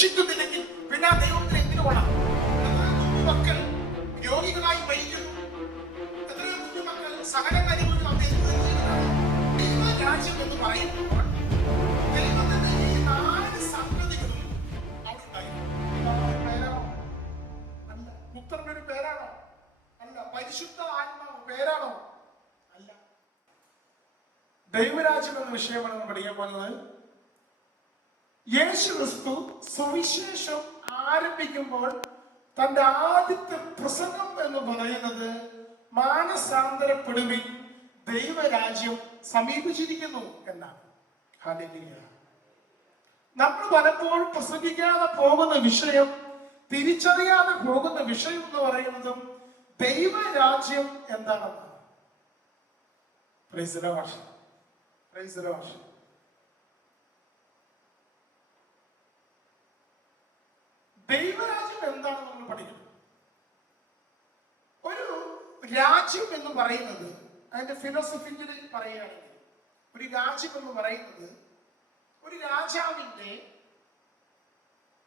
രക്ഷിക്കുന്നില്ലെങ്കിൽ പിന്നെ ആ ദൈവത്തിന് എന്തിനു വേണം? മക്കൾ രോഗികളായി മരിക്കുന്നു, എത്രയോ കുഞ്ഞുമക്കൾ സകലം അനുഭവിക്കുന്നു. രാജ്യം എന്ന് പറയുമ്പോൾ ദൈവത്തിന്റെ ഈ 4 സംഗതികളും അവിടെ ഉണ്ടായിരുന്നു. പേരാണോ? അല്ല. പുത്രന്റെ ഒരു പേരാണോ? അല്ല. പരിശുദ്ധ ആത്മാവ് പേരാണോ? അല്ല. ദൈവരാജ്യം എന്ന വിഷയമാണ് നമ്മൾ പഠിക്കാൻ പോകുന്നത്. യേശു ക്രിസ്തു സുവിശേഷം ആരംഭിക്കുമ്പോൾ തന്റെ ആദ്യത്തെ പ്രസംഗം എന്ന് പറയുന്നത് മാനസാന്തരപ്പെടുവിൻ, ദൈവരാജ്യം സമീപിച്ചിരിക്കുന്നു എന്നാണ്. ഹല്ലേലൂയ. നമ്മൾ പലപ്പോഴും പ്രസംഗിക്കാതെ പോകുന്ന വിഷയം, തിരിച്ചറിയാതെ പോകുന്ന വിഷയം എന്ന് പറയുന്നതും ദൈവരാജ്യം എന്താണെന്ന്. Praise the Lord. Praise the Lord. ദൈവരാജ്യം എന്താണെന്ന് നമ്മൾ പഠിക്കണം. ഒരു രാജ്യം എന്ന് പറയുന്നത്, അതിന്റെ ഫിലോസഫിക്കലി പറയുകയാണെങ്കിൽ, ഒരു രാജ്യം എന്ന് പറയുന്നത് ഒരു രാജാവിന്റെ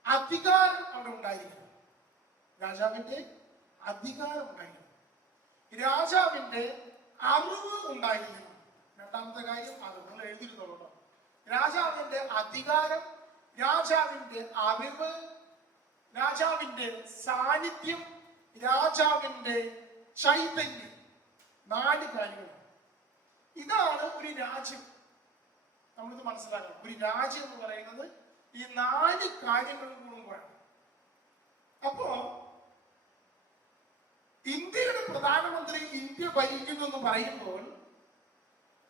അധികാരം അവിടെ ഉണ്ടായിരിക്കണം. രാജാവിന്റെ അധികാരം ഉണ്ടായിരിക്കണം. രാജാവിന്റെ അറിവ് ഉണ്ടായിരിക്കണം. രണ്ടാമത്തെ കാര്യം അറിവ്. നമ്മൾ എഴുതിയിരുന്നോളൂ. രാജാവിന്റെ അധികാരം, രാജാവിന്റെ അറിവ്, രാജാവിന്റെ സാന്നിധ്യം, രാജാവിന്റെ ചൈതന്യം. 4 കാര്യങ്ങൾ. ഇതാണ് ഒരു രാജ്യം. നമ്മളിത് മനസ്സിലാക്കണം. ഒരു രാജ്യം എന്ന് പറയുന്നത് ഈ 4 കാര്യങ്ങൾ കൂടുമ്പോഴാണ്. അപ്പോ ഇന്ത്യയുടെ പ്രധാനമന്ത്രി ഇന്ത്യ ഭരിക്കുന്നു എന്ന് പറയുമ്പോൾ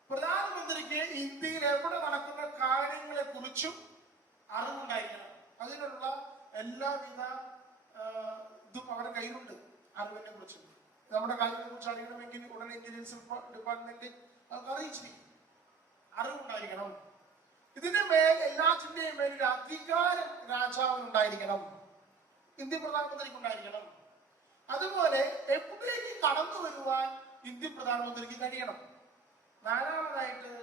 പ്രധാനമന്ത്രിക്ക് ഇന്ത്യയിൽ എവിടെ നടക്കുന്ന കാര്യങ്ങളെ കുറിച്ചും അറിവുണ്ടായിരിക്കണം. അതിനുള്ള എല്ലാവിധ ഇതും അവരുടെ കയ്യിലുണ്ട്. അറിവിനെ കുറിച്ചും നമ്മുടെ കാര്യങ്ങളെ കുറിച്ച് അറിയണമെങ്കിൽ ഉടനെ ഇന്റലിജൻസ് ഡിപ്പാർട്ട്മെന്റ് അറിയിച്ചിരിക്കും. അറിവുണ്ടായിരിക്കണം. ഇതിന്റെ മേൽ എല്ലാറ്റിന്റെയും മേൽ ഒരു അധികാരം രാജാവിനുണ്ടായിരിക്കണം. ഇന്ത്യൻ പ്രധാനമന്ത്രിക്ക് ഉണ്ടായിരിക്കണം. അതുപോലെ എവിടേക്ക് കടന്നു വരുവാൻ ഇന്ത്യൻ പ്രധാനമന്ത്രിക്ക് കഴിയണം. 4ാമതായിട്ട്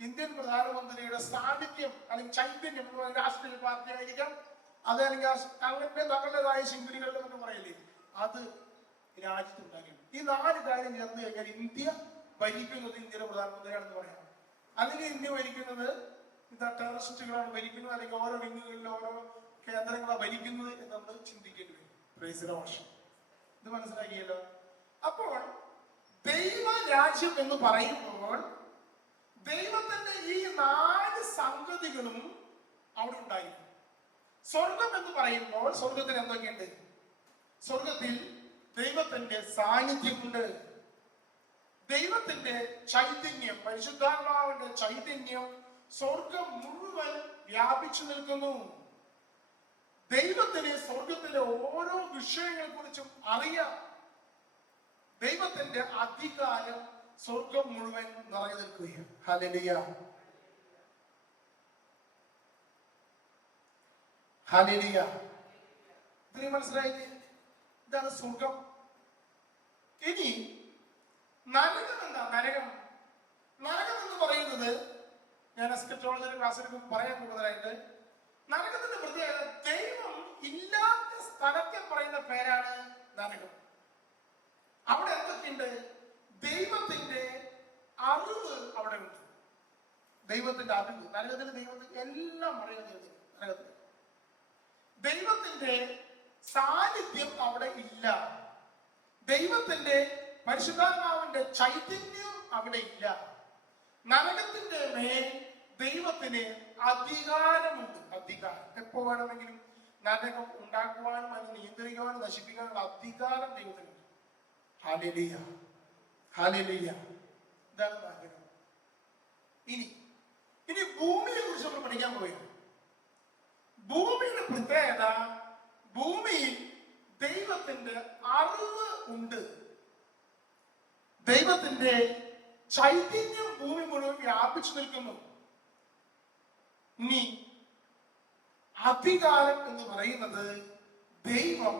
ഇന്ത്യൻ പ്രധാനമന്ത്രിയുടെ സാന്നിധ്യം അല്ലെങ്കിൽ ചൈതന്യം, രാഷ്ട്രീയ പാർട്ടി ആയിരിക്കാം, അതല്ലെങ്കിൽ തങ്ങളുടേതായ ശിങ്കിടികളിൽ എന്ന് പറയില്ലേ, അത് രാജ്യത്തുണ്ടാക്കണം. ഈ 4 കാര്യം ചേർന്ന് കഴിഞ്ഞാൽ ഇന്ത്യ ഭരിക്കുന്നത് ഇന്ത്യയുടെ പ്രധാനമന്ത്രിയാണെന്ന് പറയാം. അല്ലെങ്കിൽ ഇന്ത്യ ഭരിക്കുന്നത് ടെററിസ്റ്റുകളാണ് ഭരിക്കുന്നത്, അല്ലെങ്കിൽ ഓരോ വിങ്ങുകളിലും ഓരോ കേന്ദ്രങ്ങളാണ് ഭരിക്കുന്നത് എന്ന് നമ്മൾ ചിന്തിക്കേണ്ടി വരും. Praise the Lord. ഇത് മനസ്സിലാക്കിയല്ലോ. അപ്പോൾ ദൈവരാജ്യം എന്ന് പറയുമ്പോൾ ദൈവത്തിന്റെ ഈ 4 സംഗതികളും അവിടെ ഉണ്ടായിരുന്നു. സ്വർഗം എന്ന് പറയുമ്പോൾ സ്വർഗത്തിൽ എന്തൊക്കെയുണ്ട്? സ്വർഗത്തിൽ ദൈവത്തിന്റെ സാന്നിധ്യമുണ്ട്. ദൈവത്തിന്റെ ചൈതന്യം, പരിശുദ്ധാത്മാവിന്റെ ചൈതന്യം സ്വർഗം മുഴുവൻ വ്യാപിച്ചു നിൽക്കുന്നു. ദൈവത്തിന് സ്വർഗത്തിലെ ഓരോ വിഷയങ്ങളെ കുറിച്ചും അറിയാം. ദൈവത്തിന്റെ അധികാരം സ്വർഗം മുഴുവൻ നിറഞ്ഞു നിൽക്കുകയാണ്. ഹല്ലേലൂയ. ഹല്ലേലൂയ. ഇതിന് മനസ്സിലായില്ലേ? ഇതാണ് സ്വർഗം. ഇനി നരകം എന്താ? നരകം എന്ന് പറയുന്നത് ഞാൻ എസ്കറ്റോളജി ക്ലാസ്സിൽ പറയാൻ കൂടുതലായിട്ട്, നരകത്തിന്റെ പ്രത്യേകത ദൈവം ഇല്ലാത്ത സ്ഥലത്തെ പറയുന്ന പേരാണ് നരകം. അവിടെ എന്തൊക്കെയുണ്ട്? ദൈവത്തിന്റെ അറിവ് അവിടെ ഉണ്ട്. ദൈവത്തിന്റെ അറിവ് നരകത്തിന്, ദൈവത്തിന് എല്ലാം അറിയുന്നത് നരകത്തിന്. ദൈവത്തിന്റെ സാന്നിധ്യം അവിടെ ഇല്ല. ദൈവത്തിന്റെ പരിശുദ്ധാത്മാവിന്റെ ചൈതന്യം അവിടെ ഇല്ല. നരകത്തിന്റെ മേൽ ദൈവത്തിന് അധികാരമുണ്ട്. അധികാരം എപ്പോ വേണമെങ്കിലും നരകം ഉണ്ടാക്കുവാനും അത് നിയന്ത്രിക്കുവാനും നശിപ്പിക്കാനുള്ള അധികാരം ദൈവത്തിനുണ്ട്. ഹല്ലേലൂയ. ഹല്ലേലൂയ. ഇതാണ് നരകം. ഇനി ഭൂമിയെ കുറിച്ച് നമ്മൾ പഠിക്കാൻ പോവുകയാണ്. ഭൂമിയുടെ പ്രത്യേകത, ഭൂമിയിൽ ദൈവത്തിന്റെ അറിവ് ഉണ്ട്. ദൈവത്തിന്റെ ചൈതന്യം ഭൂമി മുഴുവൻ വ്യാപിച്ചു നിൽക്കുന്നു. ഇനി അധികാരം എന്ന് പറയുന്നത് ദൈവം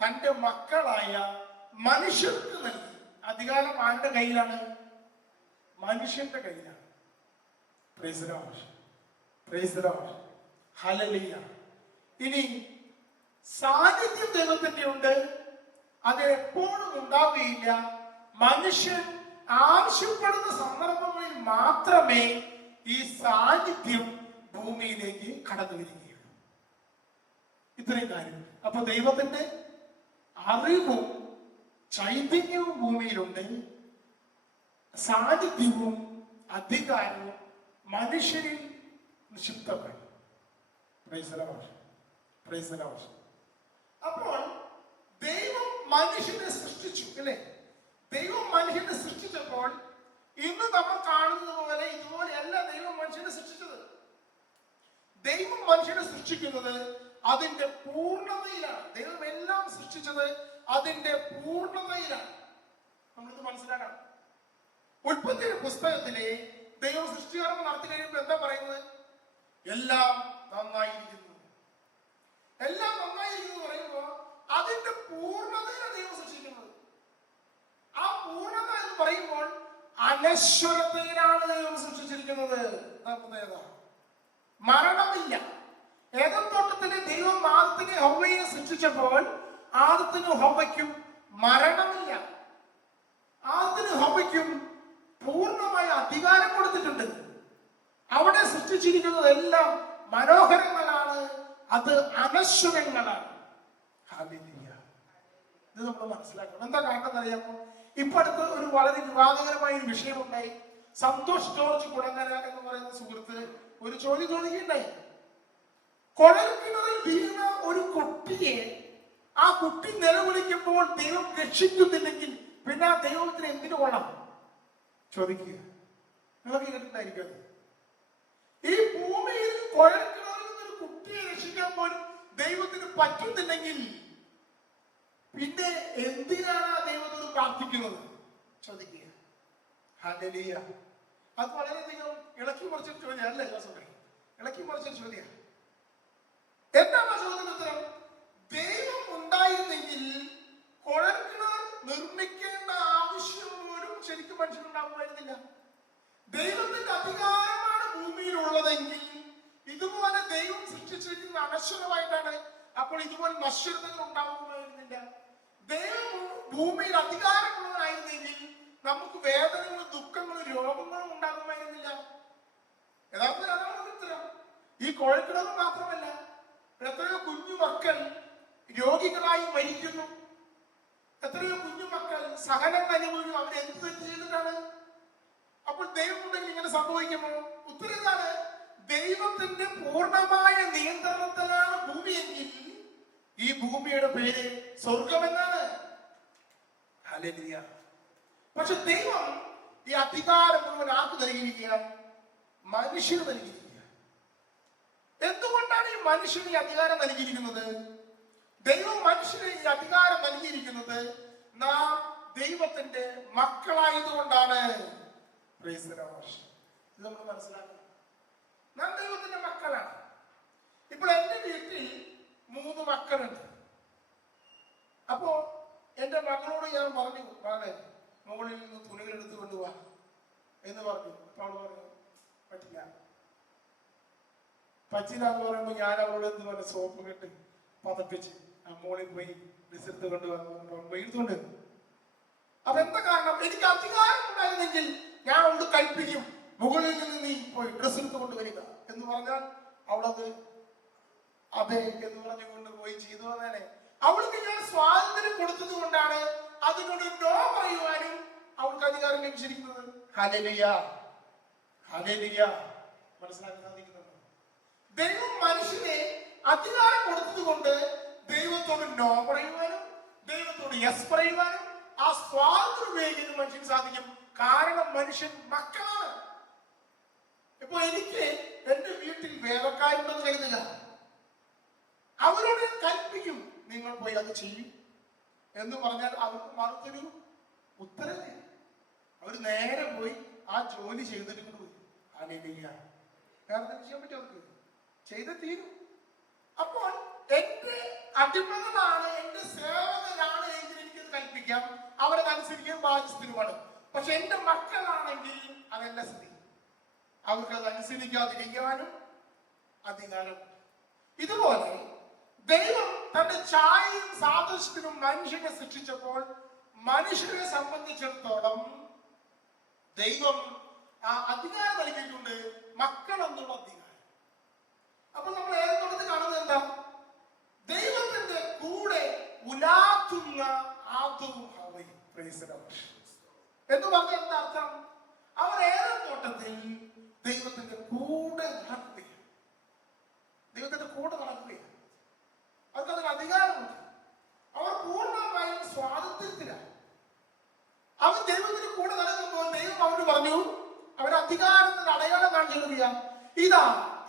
തന്റെ മക്കളായ മനുഷ്യർക്ക് നൽകി. അധികാരം ആരുടെ കയ്യിലാണ്? മനുഷ്യന്റെ കയ്യിലാണ്. Praise the Lord. Praise the Lord. Hallelujah. ഇനി സാന്നിധ്യം ദൈവത്തിന്റെ ഉണ്ട്, അത് എപ്പോഴും ഉണ്ടാവുകയില്ല. മനുഷ്യൻ ആവശ്യപ്പെടുന്ന സന്ദർഭങ്ങളിൽ മാത്രമേ ഈ സാന്നിധ്യം ഭൂമിയിലേക്ക് കടന്നു വരികയുള്ളൂ. ഇത്രയും കാര്യം. അപ്പൊ ദൈവത്തിന്റെ അറിവും ചൈതന്യവും ഭൂമിയിലുണ്ട്, സാന്നിധ്യവും അധികാരവും മനുഷ്യരിൽ നിക്ഷിപ്തമായി. അപ്പോൾ ദൈവം മനുഷ്യനെ സൃഷ്ടിച്ചു അല്ലെ? ദൈവം മനുഷ്യനെ സൃഷ്ടിച്ചപ്പോൾ ഇന്ന് നമ്മൾ കാണുന്നത് പോലെ ഇതുപോലെയല്ല ദൈവം മനുഷ്യനെ സൃഷ്ടിച്ചത്. ദൈവം മനുഷ്യനെ സൃഷ്ടിക്കുന്നത് അതിന്റെ പൂർണ്ണതയിലാണ്. ദൈവം എല്ലാം സൃഷ്ടിച്ചത് അതിന്റെ പൂർണ്ണതയിലാണ്. നമ്മളിത് മനസ്സിലാക്കണം. ഉൽപ്പത്തി പുസ്തകത്തിലെ ദൈവം സൃഷ്ടികർമ്മം നടത്തി കഴിയുമ്പോൾ എന്താ പറയുന്നത്? എല്ലാം നന്നായിരിക്കുന്നു. എല്ലാം നന്നായിരിക്കുന്നു പറയുമ്പോ അതിന്റെ പൂർണ്ണതയിലാണ് ദൈവം സൃഷ്ടിക്കുന്നത്. ആ പൂർണ്ണത എന്ന് പറയുമ്പോൾ അനശ്വരതയിലാണ് ദൈവം സൃഷ്ടിച്ചിരിക്കുന്നത്. മരണമില്ല. ഏദൻ തോട്ടത്തിലെ ദൈവം ആദത്തിനെ ഹവ്വയെ സൃഷ്ടിച്ചപ്പോൾ ആദത്തിനും ഹവ്വയ്ക്കും മരണമില്ല. ആദത്തിനും ഹവ്വയ്ക്കും പൂർണ്ണമായ അധികാരം കൊടുത്തിട്ടുണ്ട്. അവിടെ സൃഷ്ടിച്ചിരിക്കുന്നതെല്ലാം മനോഹരങ്ങളാണ്, അത് അനശ്വരങ്ങളാണ്. ഇത് നമ്മൾ മനസ്സിലാക്കണം. എന്താ കാരണം അറിയാമോ? ഇപ്പൊ അടുത്ത് ഒരു വളരെ വിവാദകരമായ ഒരു വിഷയമുണ്ടായി. സന്തോഷ് ജോർജ് കുളങ്ങര എന്ന് പറയുന്ന സുഹൃത്ത് ഒരു ചോദ്യം ചോദിക്കുകയുണ്ടായി. കുഴൽക്കിണറിൽ വീഴുന്ന ഒരു കുട്ടിയെ ആ കുട്ടി നിലവിളിക്കുമ്പോൾ ദൈവം രക്ഷിക്കുന്നില്ലെങ്കിൽ പിന്നെ ആ ദൈവത്തിന് എന്തിനു കൊള്ളാം ചോദിക്കുക. നിങ്ങൾക്ക് കേട്ടിട്ടായിരിക്കും. ഈ ഭൂമിയിൽ കുഴൽക്കിണറിൽ ഒരു കുട്ടിയെ രക്ഷിക്കാൻ പോലും ദൈവത്തിന് പറ്റുന്നില്ലെങ്കിൽ പിന്നെ എന്തിനാണ് ആ ദൈവത്തോട് പ്രാർത്ഥിക്കുന്നത് ചോദിക്കുക. ഹല്ലേലൂയ. അത് വളരെയധികം ഇളക്കി മറിച്ചൊരു ചോദ്യം അല്ലേ? ഇളക്കി മറിച്ചൊരു ചോദ്യം. എന്താണ് ആ ചോദ്യത്തിന് ഉത്തരം? ദൈവം ഉണ്ടായിരുന്നെങ്കിൽ കുഴൽക്കിണർ നിർമ്മിക്കേണ്ട ആവശ്യം പോലും ശരിക്കും മനുഷ്യനുണ്ടാകുമായിരുന്നില്ല. ദൈവത്തിന്റെ അധികാരമാണ് ഭൂമിയിലുള്ളതെങ്കിൽ ഇതുപോലെ ദൈവം സൃഷ്ടിച്ചിരിക്കുന്ന അനശ്വരമായിട്ടാണ്. അപ്പോൾ ഇതുപോലെ നശ്വരതകൾ ഉണ്ടാകുമായിരുന്നില്ല. ദൈവം ഭൂമിയിൽ അധികാരമുള്ളതായിരുന്നെങ്കിൽ നമുക്ക് വേദനകളും ദുഃഖങ്ങളും രോഗങ്ങളും ഉണ്ടാകുമായിരുന്നില്ല. യഥാർത്ഥത്തിൽ അതാണ് ഉത്തരം. ഈ കുഴൽക്കിണർ മാത്രമല്ല, എത്രയോ കുഞ്ഞു മക്കൾ രോഗികളായി മരിക്കുന്നു. എത്രയോ കുഞ്ഞു മക്കൾ സഹനങ്ങൾ അനുഭവിക്കുന്നു. അവരെന്ത് തെറ്റ് ചെയ്തിട്ടാണ്? അപ്പോൾ ദൈവം ഉണ്ടെങ്കിൽ ഇങ്ങനെ സംഭവിക്കുമോ? ഉത്തരം ഇതാണ്. ദൈവത്തിന്റെ പൂർണ്ണമായ നിയന്ത്രണത്തിലാണ് ഭൂമിയെങ്കിൽ ഈ ഭൂമിയുടെ പേര് സ്വർഗമെന്നാണ്. ഹല്ലേലൂയ. പക്ഷെ ദൈവം ഈ അധികാരം മുഴുവൻ ആർക്ക് നൽകിയിരിക്കുക? മനുഷ്യന് നൽകിയിരിക്കുക. എന്തുകൊണ്ടാണ് ഈ മനുഷ്യന് ഈ അധികാരം നൽകിയിരിക്കുന്നത്? ദൈവം മനുഷ്യന് ഈ അധികാരം നൽകിയിരിക്കുന്നത് നാം ദൈവത്തിന്റെ മക്കളായതുകൊണ്ടാണ്. ഇത് നമ്മൾ മനസ്സിലാക്കണം. നാം ദൈവത്തിന്റെ മക്കളാണ്. ഇപ്പോൾ എന്റെ വീട്ടിൽ 3 മക്കളുണ്ട്. അപ്പോ എന്റെ മകളോട് ഞാൻ പറഞ്ഞു, മകളെ മുകളിൽ നിന്ന് തുണികൾ എടുത്തു കൊണ്ടുപോവാ എന്ന് പറഞ്ഞു. അപ്പൊ അവള് പറഞ്ഞു പറ്റില്ല. പറ്റില്ലാന്ന് പറയുമ്പോ ഞാൻ അവളോട് എന്ത് പറഞ്ഞു, സോപ്പ് കെട്ട് പതപ്പിച്ച് ആ മോളിൽ പോയി എടുത്ത് കൊണ്ടുപോയി എടുത്തുകൊണ്ട്. അപ്പൊ എന്താ കാരണം? എനിക്ക് അധികാരം ഉണ്ടായിരുന്നെങ്കിൽ ഞാൻ അവളോട് കൽപ്പിക്കും, മുകളിൽ നിന്ന് നീ പോയി ഡ്രസ് എടുത്ത് കൊണ്ടുവരിക എന്ന് പറഞ്ഞാൽ അവളത് അതെ എന്ന് പറഞ്ഞുകൊണ്ട് പോയി ചെയ്തു വന്നേനെ. അവൾക്ക് ഞാൻ സ്വാതന്ത്ര്യം കൊടുത്തത് കൊണ്ടാണ് അതിനോട് നോ പറയുവാനും അവൾക്ക് അധികാരം ലഭിച്ചിരിക്കുന്നത്. Hallelujah, hallelujah. മനസ്സിലാക്കാൻ സാധിക്കുന്നുണ്ടോ? ദൈവം മനുഷ്യനെ അധികാരം കൊടുത്തത് കൊണ്ട് ദൈവത്തോട് നോ പറയുവാനും ദൈവത്തോട് യെസ് പറയുവാനും ആ സ്വാതന്ത്ര്യം ഉപയോഗിക്കാൻ മനുഷ്യന് സാധിക്കും. കാരണം മനുഷ്യൻ മക്കളാണ്. ഇപ്പൊ എനിക്ക് എന്റെ വീട്ടിൽ വേലക്കാരുണ്ടെന്ന് കരുതുക. അവരോട് കൽപ്പിക്കും, നിങ്ങൾ പോയി അത് ചെയ്യും എന്ന് പറഞ്ഞാൽ അവർക്ക് മറുത്തൊരു ഉത്തരവ്. അവർ നേരെ പോയി ആ ജോലി ചെയ്തിട്ട് പോയി. ഹല്ലേലൂയ. വേറെ ചെയ്യാൻ പറ്റും, അവർക്ക് ചെയ്ത് തീരും. അപ്പോൾ എന്റെ അടിമകളാണ്, എന്റെ സേവകരാണ് എങ്കിൽ എനിക്കത് കൽപ്പിക്കാം, അവരതനുസരിക്കാൻ ബാധ്യസ്ഥരുമാണ്. പക്ഷെ എന്റെ മക്കളാണെങ്കിൽ അതല്ല സ്ഥിതി. അവർക്കത് അനുസരിക്കാതിരിക്കാനും അധികാരം. ഇതുപോലെ ദൈവം തന്റെ ഛായയും സാദൃശ്യത്തിനും മനുഷ്യനെ സൃഷ്ടിച്ചപ്പോൾ മനുഷ്യരെ സംബന്ധിച്ചിടത്തോളം ദൈവം ആ അധികാരം നൽകിയിട്ടുണ്ട്, മക്കൾ എന്നുള്ള അധികാരം. അപ്പൊ നമ്മൾ ഏതൊക്കെ കാണുന്നത് എന്താ? ദൈവത്തിന്റെ കൂടെ ഉലാത്തുന്ന ആദവും ഹവ്വയും. എന്ന് പറഞ്ഞ എന്താ അർത്ഥം? അവർ ഏതൊരു തോട്ടത്തിൽ ദൈവത്തിന്റെ കൂടെ നടക്കുകയാണ്, ദൈവത്തിന്റെ കൂടെ നടക്കുകയാണ്. അവർക്കതിന് അധികാരമുണ്ട്. അവർ പൂർണ്ണമായും സ്വാതന്ത്ര്യത്തിലാണ്. അവർ ദൈവത്തിന് കൂടെ നടക്കുമ്പോൾ ദൈവം അവരോട് പറഞ്ഞു, അവരുടെ അധികാരത്തിന്റെ അടയാളം കാണിച്ചു, ഇതാ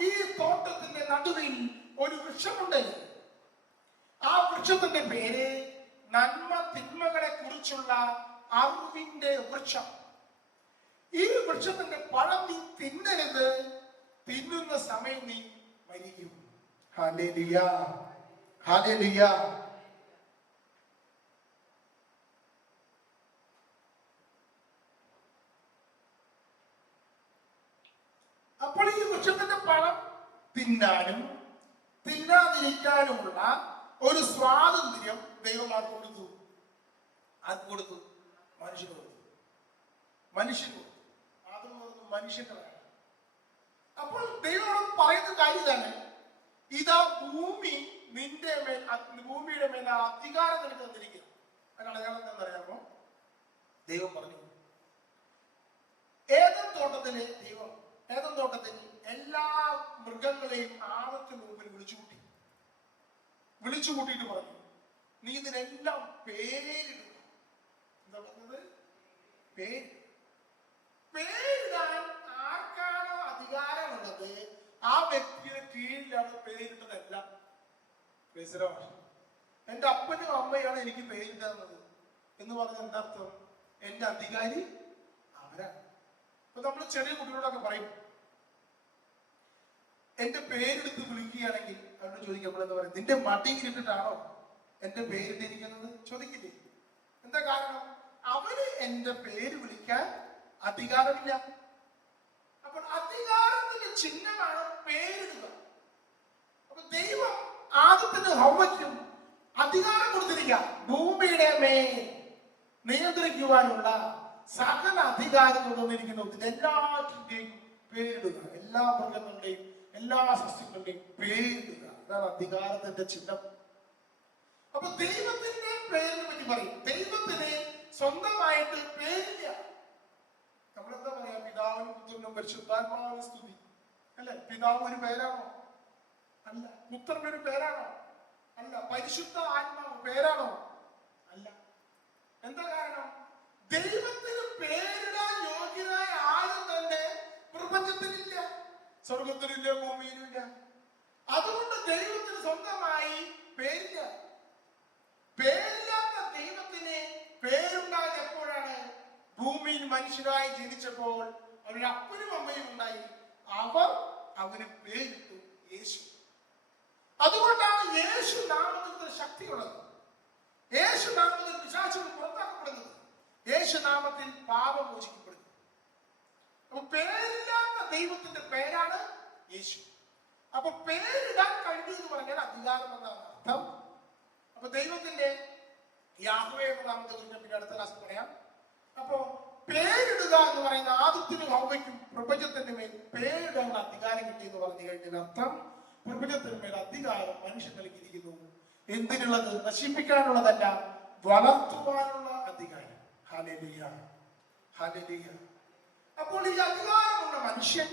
ഈ തോട്ടത്തിന്റെ നടുവിൽ ഒരു വൃക്ഷമുണ്ട്. ആ വൃക്ഷത്തിന്റെ പേര് നന്മ തിന്മകളെ കുറിച്ചുള്ള അറിവിന്റെ വൃക്ഷം. ഈ വൃക്ഷത്തിന്റെ പഴം നീ തിന്നരുത്, തിന്നുന്ന സമയം നീ മരിക്കും. Hallelujah, hallelujah. അപ്പോൾ ഈ വൃക്ഷത്തിന്റെ പഴം തിന്നാനും തിന്നാതിരിക്കാനുമുള്ള ഒരു സ്വാതന്ത്ര്യം ദൈവം ആർക്ക് കൊടുത്തു? ആർക്ക് കൊടുത്തു? മനുഷ്യന് കൊടുത്തു. മനുഷ്യന് കൊടുത്തു. മനുഷ്യന്റെ വേണം. അപ്പോൾ ദൈവം പറയുന്ന കാര്യം തന്നെ, ഇതാ ഭൂമി നിന്റെ മേൽ, ഭൂമിയുടെ മേൽ അധികാരം നിനക്ക് തന്നിരിക്കുന്നു. അതിനാണ് അയാൾ എന്താണെന്നറിയാമോ? ദൈവം പറഞ്ഞു, ഏദൻ തോട്ടത്തിൽ എല്ലാ മൃഗങ്ങളെയും ആദത്തിന് മുമ്പിൽ വിളിച്ചു കൂട്ടിയിട്ട് പറഞ്ഞു, നീ ഇതിനെല്ലാം പേരിടുക. എന്താ പറഞ്ഞത്? പേരിടാൻ ആർക്കാണോ അധികാരമുള്ളത് ആ വ്യക്തിയുടെ കീഴിലാണ് പേരിട്ടതെല്ലാം. എന്റെ അപ്പനും അമ്മയാണ് എനിക്ക് പേരിടുന്നത് എന്ന് പറഞ്ഞ എന്താർത്ഥം? എന്റെ അധികാരി അവരാണ്. അപ്പൊ നമ്മൾ ചെറിയ കുട്ടികളോടൊക്കെ പറയും, എന്റെ പേരെടുത്ത് വിളിക്കുകയാണെങ്കിൽ അവരോട് ചോദിക്കും, നമ്മളെന്താ പറയും? നിന്റെ മടിയിലിട്ടിട്ടാണോ എന്റെ പേരിട്ടിരിക്കുന്നത്? ചോദിക്കില്ലേ? എന്താ കാരണം? അവന് എന്റെ പേര് വിളിക്കാൻ അധികാരമില്ല. അപ്പോൾ അധികാരത്തിന്റെ ചിഹ്നമാണ് പേരിടുക. അപ്പൊ ദൈവം ആദത്തിനും ഹവ്വയ്ക്കും അധികാരം കൊടുത്തിരിക്കുക. ഭൂമിയുടെ മേൽ നിയന്ത്രിക്കുവാനുള്ള സകല അധികാരം കൊണ്ടുവന്നിരിക്കുന്നു. എല്ലാറ്റിന്റെയും പേരിടുക, എല്ലാ മൃഗങ്ങളുടെയും എല്ലാ സസ്യങ്ങളുടെയും പേരിടുക. അതാണ് അധികാരത്തിന്റെ ചിഹ്നം. അപ്പൊ ദൈവത്തിന്റെ പേരിനെ പറ്റി പറയും. ദൈവത്തിന് സ്വന്തമായിട്ട് പേരില്ല. നമ്മളെന്താ പറയാ? പിതാവിനും പുത്രനും പരിശുദ്ധാത്മാവിനും സ്തുതി, അല്ലെ? പിതാവ് ഒരു പേരാണോ? അല്ല. പുത്രൻ ഒരു പേരാണോ? അല്ല. പരിശുദ്ധ ആത്മാവ് പേരാണോ? അല്ല. എന്താ കാരണം? ദൈവത്തിന് പേരിടാൻ യോഗ്യനായ ആരും തന്നെ പ്രപഞ്ചത്തിലില്ല, സ്വർഗത്തിലില്ല, ഭൂമിയിലില്ല. അതുകൊണ്ട് ദൈവത്തിന് സ്വന്തമായി പേരില്ല. പേരില്ലാത്ത ദൈവത്തിന് പേരുണ്ടായത് എപ്പോഴാണ്? ഭൂമിയിൽ മനുഷ്യരായി ജനിച്ചപ്പോൾ അവരുടെ അപ്പനും അമ്മയും ഉണ്ടായി. അവർ അവന് പേരിട്ടു യേശു. അതുകൊണ്ടാണ് യേശു നാമത്തിൽ ശക്തിയുള്ളത്. യേശു നാമത്തിൽ പിശാചുകൾ പുറത്താക്കപ്പെടുന്നത്. യേശു നാമത്തിൽ പാപം മോചിക്കപ്പെടുന്നു. അപ്പൊ പേരില്ലാത്ത ദൈവത്തിന്റെ പേരാണ് യേശു. അപ്പൊ പേരിടാൻ കഴിയും എന്ന് പറഞ്ഞാൽ അധികാരം എന്നാണ് അർത്ഥം. അപ്പൊ ദൈവത്തിന്റെ യാഹ്വേ എന്ന നാമത്തെ കുറിച്ച് പിന്നെ അടുത്ത ക്ലാസ്സിൽ പറയാം. അപ്പോ പേരിടുക എന്ന് പറയുന്ന ആദത്തിനും ഹവ്വയ്ക്കും പ്രപഞ്ചത്തിന്റെ മേൽ പേരിടാനുള്ള അധികാരം കിട്ടി എന്ന് പറഞ്ഞു കഴിഞ്ഞാൽ അർത്ഥം, പ്രപഞ്ചത്തിന് മേൽ അധികാരം മനുഷ്യൻ നൽകിയിരിക്കുന്നു. എന്തിനുള്ളത്? നശിപ്പിക്കാനുള്ളതല്ല, വളർത്തുവാനുള്ള അധികാരം. Hallelujah, hallelujah. അപ്പോൾ ഈ അധികാരമുള്ള മനുഷ്യൻ,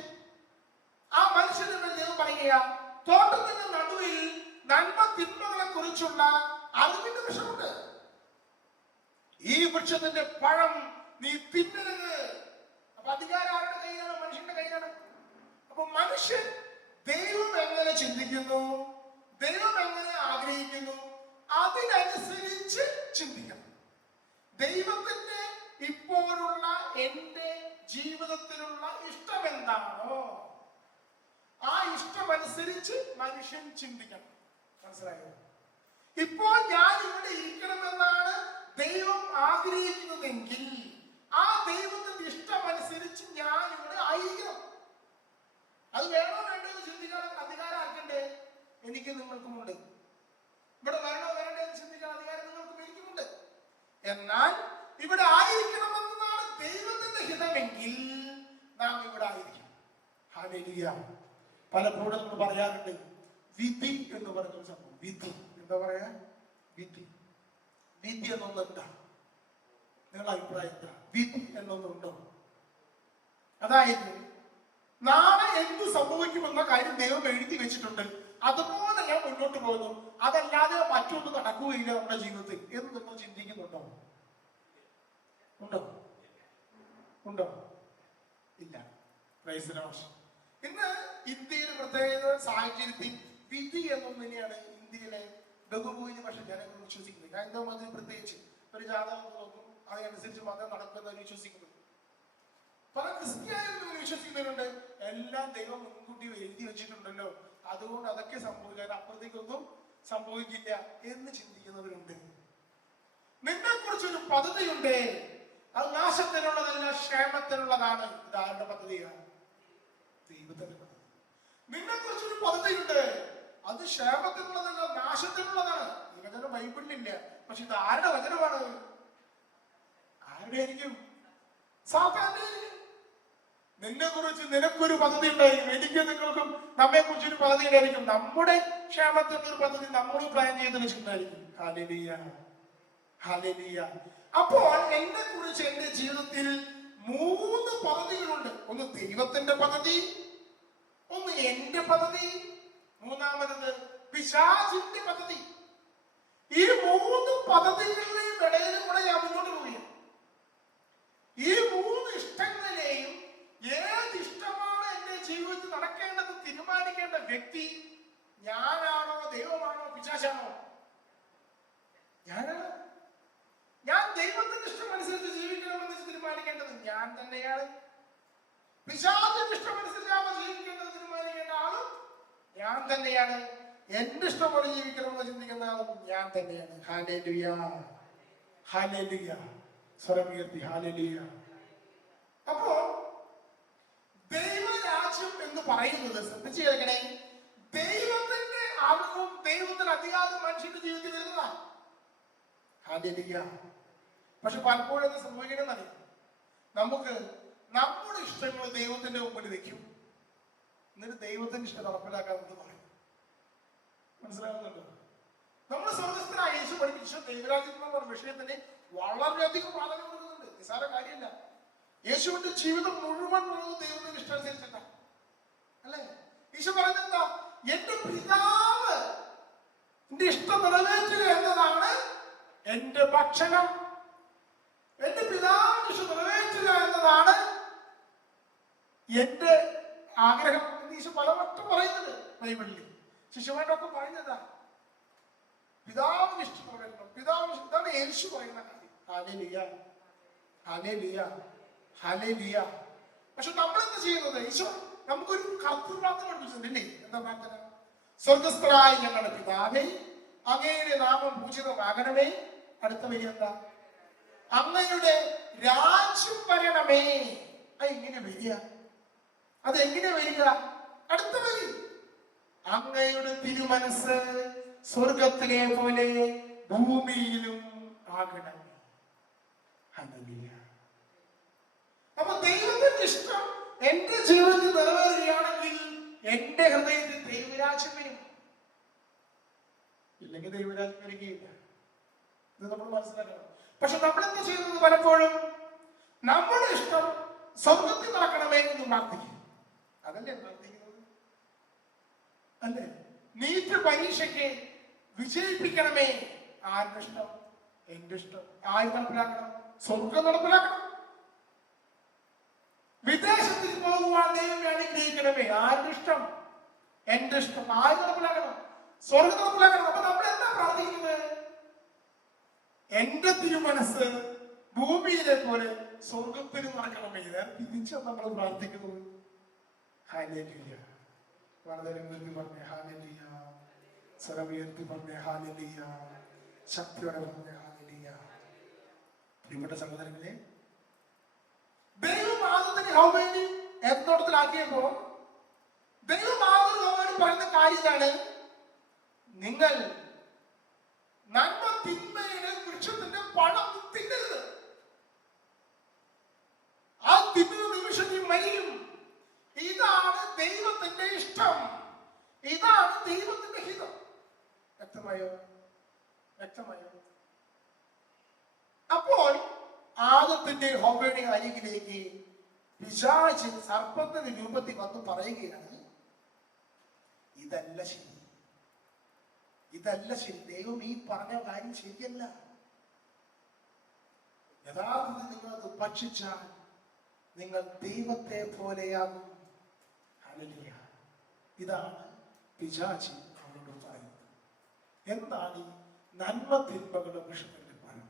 ആ മനുഷ്യന്റെ മേൽ ദൈവം പറയുക, തോട്ടത്തിന്റെ നടുവിൽ നന്മ തിന്മകളെ കുറിച്ചുള്ള അറിവിന്റെ വൃക്ഷമുണ്ട്. ഈ വൃക്ഷത്തിന്റെ പഴം നീ തിന്നരുത്. അപ്പൊ അധികാരം ആരുടെ കയ്യിലാണ്? മനുഷ്യന്റെ കയ്യിലാണ്. അപ്പൊ മനുഷ്യൻ ദൈവം എങ്ങനെ ചിന്തിക്കുന്നു, ദൈവം എങ്ങനെ ആഗ്രഹിക്കുന്നു, അതിനനുസരിച്ച് ചിന്തിക്കണം. ദൈവത്തിന്റെ ഇപ്പോഴുള്ള എന്റെ ജീവിതത്തിലുള്ള ഇഷ്ടം എന്താണോ ആ ഇഷ്ടമനുസരിച്ച് മനുഷ്യൻ ചിന്തിക്കണം. മനസ്സിലായോ? ഇപ്പോൾ ഞാൻ ഇവിടെ ഇരിക്കണമെന്നാണ് ദൈവം ആഗ്രഹിക്കുന്നതെങ്കിൽ ആ ദൈവത്തിന്റെ ഇഷ്ടമനുസരിച്ച് ഞാൻ ഇവിടെ ആയിരിക്കണം. അത് വേണോ വേണ്ടോ എന്ന് ചിന്തിക്കാൻ അധികാരം ആക്കണ്ടേ? എനിക്ക് നിങ്ങൾക്കുമുണ്ട്. ഇവിടെ വരണോ വരണ്ടേ എന്ന് ചിന്തിക്കാൻ അധികാരം നിങ്ങൾക്ക് എനിക്കുമുണ്ട്. എന്നാൽ ഇവിടെ ആയിരിക്കണമെന്നാണ് ദൈവത്തിന്റെ ഹിതമെങ്കിൽ നാം ഇവിടെ ആയിരിക്കും. ഹല്ലേലൂയ. പലപ്പോഴും നമ്മൾ പറയാറുണ്ട് വിധി എന്ന് പറഞ്ഞൊരു സംഭവം. വിധി എന്താ പറയാ? വിധി. വിധി എന്നൊന്നുണ്ടാ? നിങ്ങളുടെ അഭിപ്രായം എന്താ? വിധി എന്നൊന്നുണ്ടോ? അതായത് നാളെ എന്ത് സംഭവിക്കുമെന്ന കാര്യം ദൈവം എഴുതി വെച്ചിട്ടുണ്ട്, അതുപോലെ ഞാൻ മുന്നോട്ട് പോകുന്നു, അതല്ലാതെ മറ്റൊന്നും നടക്കുകയില്ല നമ്മുടെ ജീവിതത്തിൽ എന്ന് നിങ്ങൾ ചിന്തിക്കുന്നുണ്ടോ? ഉണ്ടോ? ഉണ്ടോ? ഇല്ല. ഇന്ന് ഇന്ത്യയിൽ പ്രത്യേക സാഹചര്യത്തിൽ വിധി എന്നൊന്നും തന്നെയാണ് ഇന്ത്യയിലെ ബഹുഭൂരിപക്ഷ ജനങ്ങൾ വിശ്വസിക്കുന്നത്. ഹൈന്ദവ മതത്തിൽ പ്രത്യേകിച്ച് ഒരു ജാതകം നോക്കും, അതനുസരിച്ച് മതം നടക്കുന്നവർ വിശ്വസിക്കുന്നു. പല ക്രിസ്ത്യാനികളും വിശ്വസിക്കുന്നവരുണ്ട്, എല്ലാം ദൈവം മുൻകൂട്ടി എഴുതി വെച്ചിട്ടുണ്ടല്ലോ, അതുകൊണ്ട് അതൊക്കെ സംഭവിക്കാൻ അപ്പുറത്തേക്കൊന്നും സംഭവിക്കില്ല എന്ന് ചിന്തിക്കുന്നവരുണ്ട്. നിന്നെ കുറിച്ചൊരു പദ്ധതിയുണ്ട്, അത് നാശത്തിനുള്ളതല്ല ക്ഷേമത്തിനുള്ളതാണ്. ഇത് ആരുടെ പദ്ധതിയാണ്? ദൈവത്തിന്റെ പദ്ധതി. നിന്നെ കുറിച്ചൊരു പദ്ധതിയുണ്ട്, അത് ക്ഷേമത്തിനുള്ളതല്ല നാശത്തിനുള്ളതാണ്. ഈ വചനം ബൈബിളിലില്ല, പക്ഷെ ഇത് ആരുടെ വചനമാണ്? ആരുടെ ആയിരിക്കും? സാത്താന്റെ. നിന്നെ കുറിച്ച് നിനക്കൊരു പദ്ധതി ഉണ്ടായിരിക്കും, എനിക്ക് നിങ്ങൾക്കും നമ്മെ കുറിച്ചൊരു പദ്ധതി ഉണ്ടായിരിക്കും. നമ്മുടെ ക്ഷേമത്തിന്റെ ഒരു പദ്ധതി നമ്മൾ പ്ലാൻ ചെയ്ത് വെച്ചിട്ടുണ്ടായിരിക്കും. Hallelujah, hallelujah. അപ്പോൾ എന്നെ കുറിച്ച് എന്റെ ജീവിതത്തിൽ 3 പദ്ധതികളുണ്ട്. ഒന്ന് ദൈവത്തിന്റെ പദ്ധതി, ഒന്ന് എന്റെ പദ്ധതി, മൂന്നാമത് പിശാചിന്റെ പദ്ധതി. ഈ 3 പദ്ധതികളുടെയും ഇടയിലും കൂടെ ഞാൻ മുന്നോട്ട് പോവുകയാണ്. ഈ 3 ഇഷ്ടങ്ങളിലെയും ഏത് ഇഷ്ടമാണ് എന്റെ ജീവിതത്തിൽ നടക്കേണ്ടത് തീരുമാനിക്കേണ്ട വ്യക്തി ഞാനാണോ ദൈവമാണോ പിശാചാണോ? ഞാനാണ്. ഞാൻ ദൈവത്തിന്റെ ഇഷ്ടം അനുസരിച്ച് ജീവിക്കണമെന്ന് തീരുമാനിക്കേണ്ടത് ഞാൻ തന്നെയാണ്. പിശാചിന്റെ ഇഷ്ടം അനുസരിച്ചാണോ ജീവിക്കേണ്ടത് തീരുമാനിക്കേണ്ട ആളും ഞാൻ തന്നെയാണ്. എന്റെ ഇഷ്ടം പോലെ ജീവിക്കണമെന്ന് ചിന്തിക്കുന്ന ആളും ഞാൻ തന്നെയാണ്. Hallelujah, hallelujah. സ്വരം ഉയർത്തി ഹല്ലേലൂയ. അപ്പോ ദൈവരാജ്യം എന്ന് പറയുന്നത് ശ്രദ്ധിച്ചു കേൾക്കണേ, ദൈവത്തിന്റെ ആഗ്രഹവും ദൈവത്തിന്റെ അധികാരവും മനുഷ്യന്റെ ജീവിതത്തിൽ വരുന്നതാണ്. ഹല്ലേലൂയ. പക്ഷെ പലപ്പോഴും എന്ത് സംഭവിക്കണമെന്നറിയാം, നമുക്ക് നമ്മുടെ ഇഷ്ടങ്ങൾ ദൈവത്തിന്റെ മുമ്പിൽ വെക്കും, എന്നിട്ട് ദൈവത്തിന്റെ ഇഷ്ടം നടപ്പിലാക്കാമെന്ന് പറയും. മനസ്സിലാകുന്നുണ്ടോ? നമ്മൾ സ്വർഗസ്ഥനായ യേശു പഠിപ്പിച്ച ദൈവരാജ്യം എന്ന് പറഞ്ഞ വിഷയത്തിന് വളരെയധികം പ്രാധാന്യം കൊടുക്കുന്നുണ്ട്. നിസ്സാര കാര്യമല്ല. യേശുവിന്റെ ജീവിതം മുഴുവൻ പോകുന്നത് ദൈവത്തിന്റെ ഇഷ്ടം അനുസരിച്ചിട്ടാണ്, അല്ലേ? ഈശോ പറയുന്നത് എന്താ? എന്റെ പിതാവ് എന്റെ ഇഷ്ടം നിറവേറ്റുക എന്നതാണ് എന്റെ ഭക്ഷണം. എന്റെ പിതാവിന്റെ ഇഷ്ടം നിറവേറ്റുക എന്നതാണ് എന്റെ ആഗ്രഹം എന്ന് ഈശോ പലവട്ടം പറയുന്നത് ബൈബിളിൽ. ശിശുമായിട്ടൊക്കെ പറയുന്നതാ പിതാവിന് ഇഷ്ടം നിറവേറ്റണം, പിതാവിന് ഇഷ്ടം. ഇതാണ് യേശു പറയുന്ന കാര്യം. Hallelujah, hallelujah, hallelujah. പക്ഷെ നമ്മൾ എന്താ ചെയ്യുന്നത്? ഈശോ നമുക്കൊരു കർത്തൃ പ്രാർത്ഥന പഠിപ്പിച്ചിട്ടുണ്ട്. എന്താ പ്രാർത്ഥന? സ്വർഗസ്ഥനായ ഞങ്ങളുടെ പിതാവേ, അങ്ങയുടെ നാമം പൂജിതമാകണമേ. അടുത്ത വരി എന്താ? അങ്ങയുടെ രാജ്യം വരണമേ. അതെങ്ങനെ വരിക? അതെങ്ങനെ വരിക? അടുത്ത വരി, അങ്ങയുടെ തിരുമനസ് സ്വർഗത്തിലെ പോലെ ഭൂമിയിലും ആകണമേ. ഹല്ലേലൂയ. അപ്പൊ ദൈവത്തിന്റെ ഇഷ്ടം എന്റെ ജീവിതത്തിൽ നിറവേറുകയാണെങ്കിൽ എന്റെ ഹൃദയത്തിൽ ദൈവരാജ്യം വരും, ഇല്ലെങ്കിൽ ദൈവരാജ്യം വരികയില്ല. ഇത് നമ്മൾ മനസ്സിലാക്കണം. പക്ഷെ നമ്മൾ എന്താ ചെയ്യുന്നത്? പലപ്പോഴും നമ്മുടെ ഇഷ്ടം സ്വർഗത്തിൽ നടക്കണമേ എന്ന് പ്രാർത്ഥിക്കും. അതല്ലേ പ്രാർത്ഥിക്കുന്നത്? അല്ലേ? നീറ്റ് പരീക്ഷയ്ക്ക് വിജയിപ്പിക്കണമേ. ആരുടെ ഇഷ്ടം? എന്റെ ഇഷ്ടം. ആര് നടപ്പിലാക്കണം? സ്വർഗം നടപ്പിലാക്കണം. വിദേശത്തിൽ പോകുവാൻ ദൈവം അനുഗ്രഹിക്കണമേ. ആരുടെ ഇഷ്ടം? എന്റെ ഇഷ്ടം. ആര് നടപ്പിലാക്കണം? സ്വർഗം നടപ്പിലാക്കണം. അപ്പൊ നമ്മൾ എന്താ പ്രാർത്ഥിക്കുന്നത്? എന്റെ തിരുമനസ് ഭൂമിയിലെ പോലെ സ്വർഗത്തിൽ നടക്കണമേ. തിരിച്ചാ നമ്മൾ പ്രാർത്ഥിക്കുന്നത്. ഹല്ലേലൂയ. വളരെ ഉയർത്തി പറഞ്ഞ ഹല്ലേലൂയ. സ്വരം ഉയർത്തി പറഞ്ഞ ഹല്ലേലൂയ. ശക്തിയോടെ പറഞ്ഞ ഹല്ലേലൂയ. പ്രിയപ്പെട്ട സഹോദരങ്ങളെ, ദൈവം ആദത്തിനെ ഹവ്വയെ ഏതോടത്തിലാക്കിയപ്പോ ദൈവം ആദത്തിനോട് പറയുന്ന കാര്യമാണ്, നിങ്ങൾ നന്മ തിന്മയുടെ വൃക്ഷത്തിന്റെ പഴം തിന്നരുത്. ആ തിന്നുന്ന നിമിഷം നീ മരിയും. ഇതാണ് ദൈവത്തിന്റെ ഇഷ്ടം, ഇതാണ് ദൈവത്തിന്റെ ഹിതം. വ്യക്തമായോ? വ്യക്തമായോ? അപ്പോൾ ആദത്തിന്റെ ഹവ്വയുടെ അരികിലേക്ക് പിശാച് സർപ്പത്തിന്റെ രൂപത്തിൽ വന്ന് പറയുകയാണ്, ഇതല്ല ശരി, ഇതല്ല ശരി. ദൈവം ഈ പറഞ്ഞ കാര്യം ശരിയല്ല. യഥാർത്ഥത്തിൽ നിങ്ങൾ അത് ഭക്ഷിച്ചാൽ നിങ്ങൾ ദൈവത്തെ പോലെയാകും. ഹല്ലേലൂയ. ഇതാണ് പിശാച് അവരോട് പറയുന്നത്. എന്താണ് ഈ നന്മ തിന്മകളുടെ വൃക്ഷത്തിന്റെ ഫലം?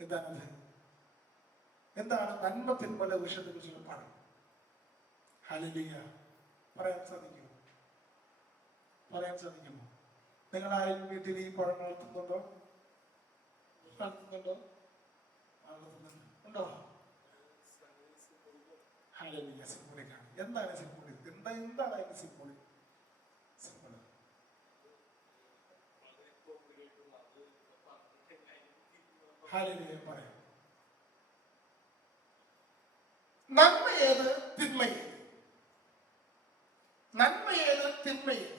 എന്താണത്? എന്താണ് നന്മ തിന്മകളുടെ വൃക്ഷത്തെ കുറിച്ചുള്ള ഫലം? ഹല്ലേലൂയ. പറയാൻ സാധിക്കുമോ? പറയാൻ സാധിക്കുമോ? നിങ്ങൾ ആരെങ്കിലും വീട്ടിൽ ഈ പഴം വളർത്തുന്നുണ്ടോ? വളർത്തുന്നുണ്ടോ? ഉണ്ടോ? ഹല്ലേലൂയ. സിംബോളിക്കാണ്. എന്താണ് സിംബോളിക്? എന്താണ് അതിന്റെ സിംബോളിക്? ഹല്ലേലൂയ. പറയാം. നന്മ ഏത്, തിന്മ ഏത്? നന്മ ഏത്, തിന്മ ഏത്?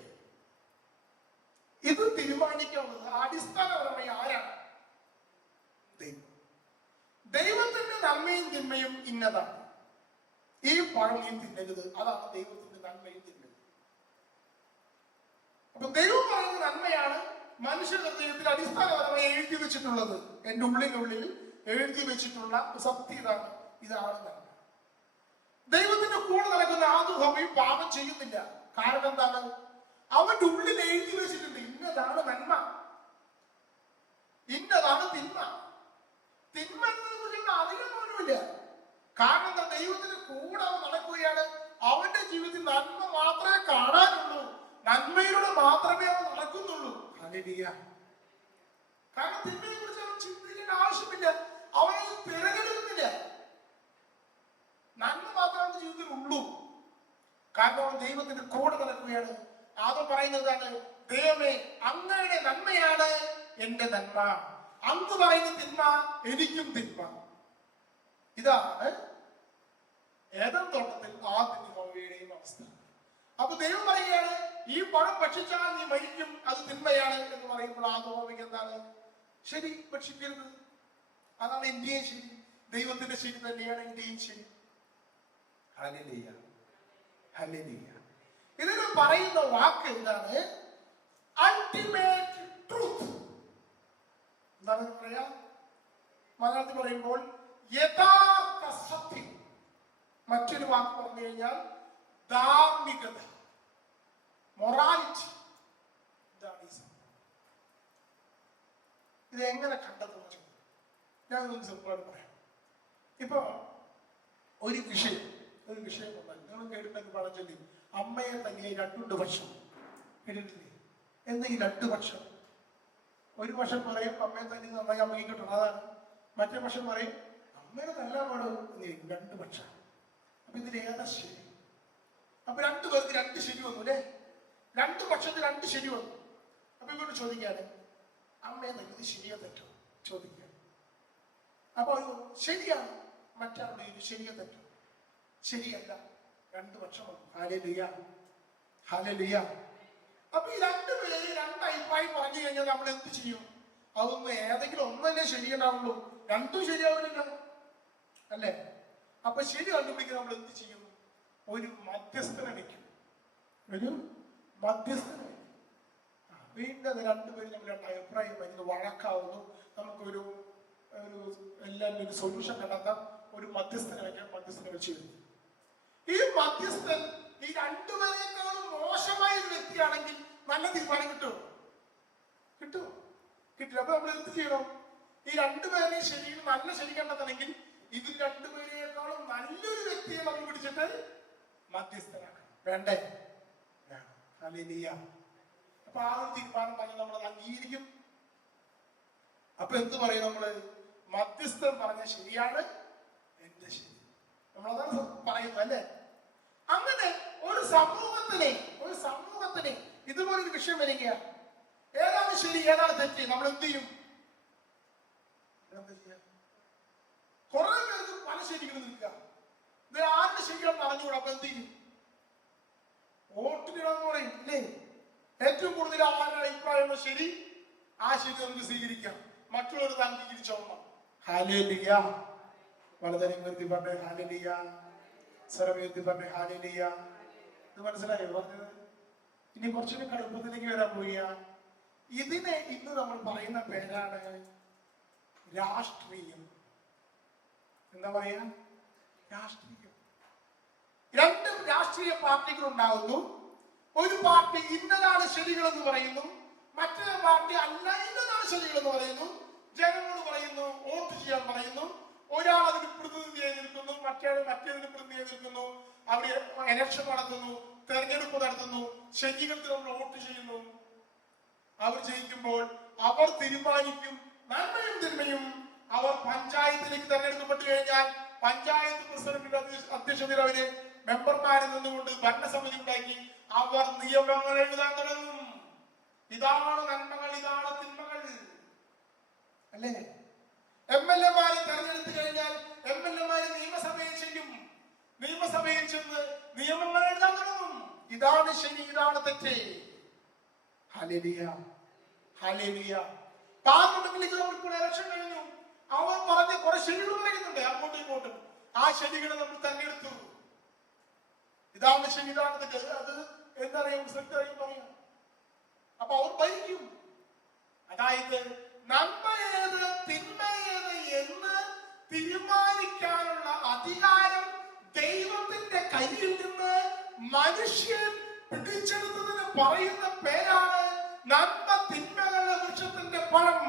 ഇത് തീരുമാനിക്കുന്നത് അടിസ്ഥാനപരമായി ആരാണ്? ദൈവം. ദൈവത്തിന്റെ നന്മയും തിന്മയും ഇന്നതാണ്. ഈ പഴം നീ തിന്നരുത്, അതാണ് ദൈവത്തിന്റെ നന്മയും തിന്മയും. അപ്പൊ ദൈവം പറയുന്ന നന്മയാണ് മനുഷ്യ ഹൃദയത്തിൽ അടിസ്ഥാനപരമായി എഴുതി വെച്ചിട്ടുള്ളത്. എന്റെ ഉള്ളിനുള്ളിൽ എഴുതി വെച്ചിട്ടുള്ള സത്യം ഇതാണ് നന്മ. ദൈവത്തിന്റെ കൂടെ നടക്കുന്ന ആദുഹവയും പാപം ചെയ്യുന്നില്ല. കാരണം എന്താണ്? അവന്റെ ഉള്ളിൽ എഴുതി വെച്ചിട്ടുണ്ട്, ഇന്നതാണ് നന്മ, ഇന്നതാണ് തിന്മ. തിന്മ എന്നതിനെ അധികം പോലുമില്ല. കാരണം എന്താ? ദൈവത്തിന്റെ കൂടെ അവൻ നടക്കുകയാണ്. അവന്റെ ജീവിതത്തിൽ നന്മ മാത്രമേ കാണാനുള്ളൂ, നന്മയിലൂടെ മാത്രമേ അവൻ നടക്കുന്നുള്ളൂ. ഹല്ലേലൂയ. കാരണം തിന്മയെ കുറിച്ച് അവൻ ചിന്തിക്കേണ്ട ആവശ്യമില്ല, അവനത് തിരഞ്ഞെടുക്കുന്നില്ല. നന്മ മാത്രമേ അവന്റെ ജീവിതത്തിൽ ഉള്ളൂ. കാരണം അവൻ ദൈവത്തിന്റെ കൂടെ നടക്കുകയാണ്. ആദം പറയുന്നതാണ്, ദൈവമേ അങ്ങയുടെ നന്മയാണ് എന്റെ നന്മ, അങ്ങ് പറയുന്ന തിന്മ എനിക്കും തിന്മ. ഇതാണ് ഏദൻ തോട്ടത്തിൽ ആദ്യം ഹവ്വയുടെയും അവസ്ഥ. അപ്പൊ ദൈവം പറയുകയാണ്, ഈ പഴം ഭക്ഷിച്ചാൽ നീ മരിക്കും, അത് തിന്മയാണ് എന്ന് പറയുമ്പോൾ ആദോമിക്ക് എന്താണ്? ശരി, ഭക്ഷിക്കരുത്. അതാണ് എന്റെയും ശരി, ദൈവത്തിന്റെ ശരി തന്നെയാണ് എന്റെയും ശരി. ഹല്ലേലൂയ. ഹല്ലേലൂയ. ഇതിന് പറയുന്ന വാക്ക് എന്താണ്? Ultimate truth. എന്താണ് പറയാ? മലയാളത്തിൽ പറയുമ്പോൾ യഥാർത്ഥ സത്യം. മറ്റൊരു വാക്ക് പറഞ്ഞു കഴിഞ്ഞാൽ ധാർമ്മികത, മൊറാലിറ്റി. ഇതാണ് ഈ സംഭവം. ഇത് എങ്ങനെ കണ്ടെത്തുന്ന ചോദ്യം ഞാൻ ഒന്ന് സിമ്പിളായിട്ട് പറയാം. ഇപ്പൊ ഒരു വിഷയം വന്നാൽ നിങ്ങൾ കേട്ടിട്ടുണ്ടെങ്കിൽ പറഞ്ഞു, അമ്മയെ തന്നെ 2 പക്ഷം കേട്ടിട്ടില്ലേ? എന്ന് ഈ 2 പക്ഷം, ഒരു പക്ഷം പറയും അമ്മയെ തന്നെ നന്നായി അമ്മയ്ക്ക് കിട്ടണം, അതാണ്. മറ്റേ പക്ഷം പറയും അമ്മയെ നല്ല പാടും. 2 പക്ഷം. അപ്പൊ ഇതിൽ ഏതാ ശരി? അപ്പൊ 2 പേർക്ക് 2 ശരി വന്നു അല്ലേ? 2 പക്ഷത്തിൽ 2 ശരി വന്നു. അപ്പൊ ഇവരോട് ചോദിക്കാണ്, അമ്മയെ തന്നെ ഇത് ശരിയോ തെറ്റോ ചോദിക്കുക. അപ്പൊ ഒരു ശരിയാണ്, മറ്റാളുടെ ഇത് ശരിയോ തെറ്റോ? ശരിയല്ല, 2 പക്ഷം വന്നു. ഹല്ലേലൂയ. ഹല്ലേലൂയ. അപ്പൊ ഈ 2 പേര് 2 അഭിപ്രായം പറഞ്ഞു കഴിഞ്ഞാൽ നമ്മൾ എന്ത് ചെയ്യും? അതൊന്നും ഏതെങ്കിലും ഒന്നല്ലേ ശരിയുണ്ടാവുള്ളൂ, 2 ശരിയാവില്ലല്ലോ അല്ലേ? അപ്പൊ ശരി കണ്ടുപിടിക്കാൻ നമ്മൾ എന്ത് ചെയ്യും? ഒരു മധ്യസ്ഥനെ വയ്ക്കും. ഒരു മധ്യസ്ഥനെ വയ്ക്കും. വീണ്ടും 2 പേര് നമ്മൾ 2 അഭിപ്രായം വരുന്നത് വഴക്കാവുന്നു. നമുക്കൊരു എല്ലാവരും ഒരു സൊല്യൂഷൻ കണ്ടെത്താം. ഒരു മധ്യസ്ഥനെ വയ്ക്കാം. മധ്യസ്ഥനെ വെച്ച് ഈ മധ്യസ്ഥൻ ഈ 2 പേരെക്കാളും മോശമായ ഒരു വ്യക്തിയാണെങ്കിൽ നല്ല തീരുമാനം കിട്ടുമോ? കിട്ടില്ല. അപ്പൊ നമ്മൾ എന്ത് ചെയ്യണം? ഈ 2 പേരെയും ശരിയിൽ നല്ല ശരി കണ്ടെത്തണമെങ്കിൽ ഇതിൽ 2 പേരെക്കാളും നല്ലൊരു വ്യക്തിയെ നമ്മൾ പിടിച്ചിട്ട് മധ്യസ്ഥനാക്കണം. വേണ്ടേ? ഹല്ലേലൂയ. അപ്പൊ ആ ഒരു തീരുമാനം പറഞ്ഞ് നമ്മൾ അംഗീകരിക്കും. അപ്പൊ എന്ത് പറയും? നമ്മള് മധ്യസ്ഥൻ പറഞ്ഞ ശരിയാണ് എന്റെ ശരി, നമ്മളതാണ് പറയുന്നത് അല്ലേ? അങ്ങനെ ഒരു സമൂഹത്തിന് ഇതുപോലൊരു വിഷയം വരികയാണ്. ഏതാണ് ശരി ഏതാണ് തെറ്റ് നമ്മൾ എന്ത് ചെയ്യും? കുറെ പേർക്ക് പല ശരികൾ നിൽക്കുക. ഇത് ആരുടെ ശരിയാണെന്ന് അറിഞ്ഞുകൂടാ. അപ്പൊ എന്ത് ചെയ്യും? വോട്ടിനിടാന്ന് പറയും അല്ലേ? ഏറ്റവും കൂടുതൽ ആരുടെ അഭിപ്രായമാണ് ശരി, ആ ശരി നമുക്ക് സ്വീകരിക്കാം, മറ്റുള്ളവർ അംഗീകരിച്ചോളണം. ഹല്ലേലൂയ. വളരെ നിർത്തി പറഞ്ഞേ ഹല്ലേലൂയ. സർവ്വത്തി പറഞ്ഞേ ഹല്ലേലൂയ. ഇത് മനസ്സിലായോ പറഞ്ഞത്? ഇനി കുറച്ചുകൂടി കടുപ്പത്തിലേക്ക് വരാൻ പോവുക. ഇതിനെ ഇന്ന് നമ്മൾ പറയുന്ന പേരാണ് രാഷ്ട്രീയം. എന്താ പറയാ? രാഷ്ട്രീയം. രണ്ട് രാഷ്ട്രീയ പാർട്ടികൾ ഉണ്ടാകുന്നു. ഒരു പാർട്ടി ഇന്നതാണ് ശരികൾ എന്ന് പറയുന്നു, മറ്റൊരു പാർട്ടി അല്ല ഇന്നതാണ് ശരികൾ എന്ന് പറയുന്നു. ജനങ്ങൾ പറയുന്നു, വോട്ട് ചെയ്യാൻ പറയുന്നു. ഒരാൾ അതിന് പ്രതിനിധിയായി നിൽക്കുന്നു, മറ്റേതിന് പ്രതിനിധിയായി നിൽക്കുന്നു. അവിടെ ഇലക്ഷൻ നടത്തുന്നു, തെരഞ്ഞെടുപ്പ് നടത്തുന്നു, ശരികൾക്ക് നമ്മൾ വോട്ട് ചെയ്യുന്നു. അവർ ജയിക്കുമ്പോൾ അവർ തീരുമാനിക്കും നന്മയും തിന്മയും. അവർ പഞ്ചായത്തിലേക്ക് തെരഞ്ഞെടുക്കപ്പെട്ടു കഴിഞ്ഞാൽ പഞ്ചായത്ത് പ്രസിഡന്റിന്റെ അധ്യക്ഷതയിൽ അവര് മെമ്പർമാരിൽ നിന്നുകൊണ്ട് ഭരണസമിതി ഉണ്ടാക്കി അവർ നിയമങ്ങൾ എഴുതാൻ തുടങ്ങും. ഇതാണ് നന്മകൾ, ഇതാണ് തിന്മകൾ അല്ലേ? MLA-മാരെ തെരഞ്ഞെടുത്തു കഴിഞ്ഞാൽ MLA-മാര് നിയമസഭയിൽ ചെല്ലും. നിയമസഭയിൽ ചെന്ന് നിയമങ്ങൾ എഴുതാൻ തുടങ്ങും. ഇതാണ് ശരി, ഇതാണ് തെറ്റ്. Hallelujah, hallelujah. പാർലമെന്റിലേക്ക് നമ്മളിപ്പോൾ ഇലക്ഷൻ കഴിഞ്ഞു. അവർ പറഞ്ഞ കുറെ ശരികൾ പറയുന്നുണ്ട് അങ്ങോട്ടും ഇങ്ങോട്ടും. ആ ശരികളെ നമ്മൾ തെരഞ്ഞെടുത്തു. ഇതാണ് ശരി, ഇതാണ് തെറ്റ്. അത് എന്തറിയാം, സെക്രട്ടറി പറയാം. അപ്പൊ അവർ ഭരിക്കും. അതായത് നന്മ ഏത് തിന്മ ഏത് എന്ന് തീരുമാനിക്കാനുള്ള അധികാരം ദൈവത്തിന്റെ കയ്യിൽ നിന്ന് മനുഷ്യൻ പിടിച്ചെടുത്തതിന് പറയുന്ന പേരാണ് നന്മ തിന്മകളുടെ വൃക്ഷത്തിന്റെ പഴം.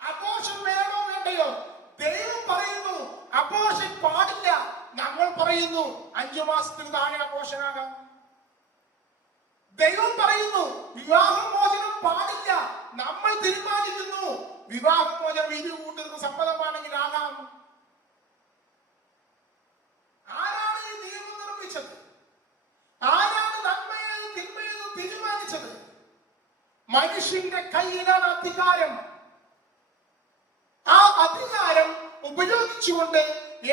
അബോർഷൻ വേണോ വേണ്ടയോ? ദൈവം പറയുന്നു അബോർഷൻ പാടില്ല. നമ്മൾ പറയുന്നു 5 മാസത്തിന് താഴെ അബോർഷനാകാം. ദൈവം പറയുന്നു വിവാഹമോചനം പാടില്ല. നമ്മൾ തീരുമാനിക്കുന്നു വിവാഹമോചനം ഇരു കൂട്ടർക്ക് സമ്മതമാണെങ്കിൽ ആകാം. ആരാണ് ഈ നിയമം നിർമ്മിച്ചത്? ആരാണ് നന്മയെന്ന് തിന്മയെന്ന് തീരുമാനിച്ചത്? മനുഷ്യന്റെ കയ്യിലാണ് അധികാരം. ആ അധികാരം ഉപയോഗിച്ചുകൊണ്ട്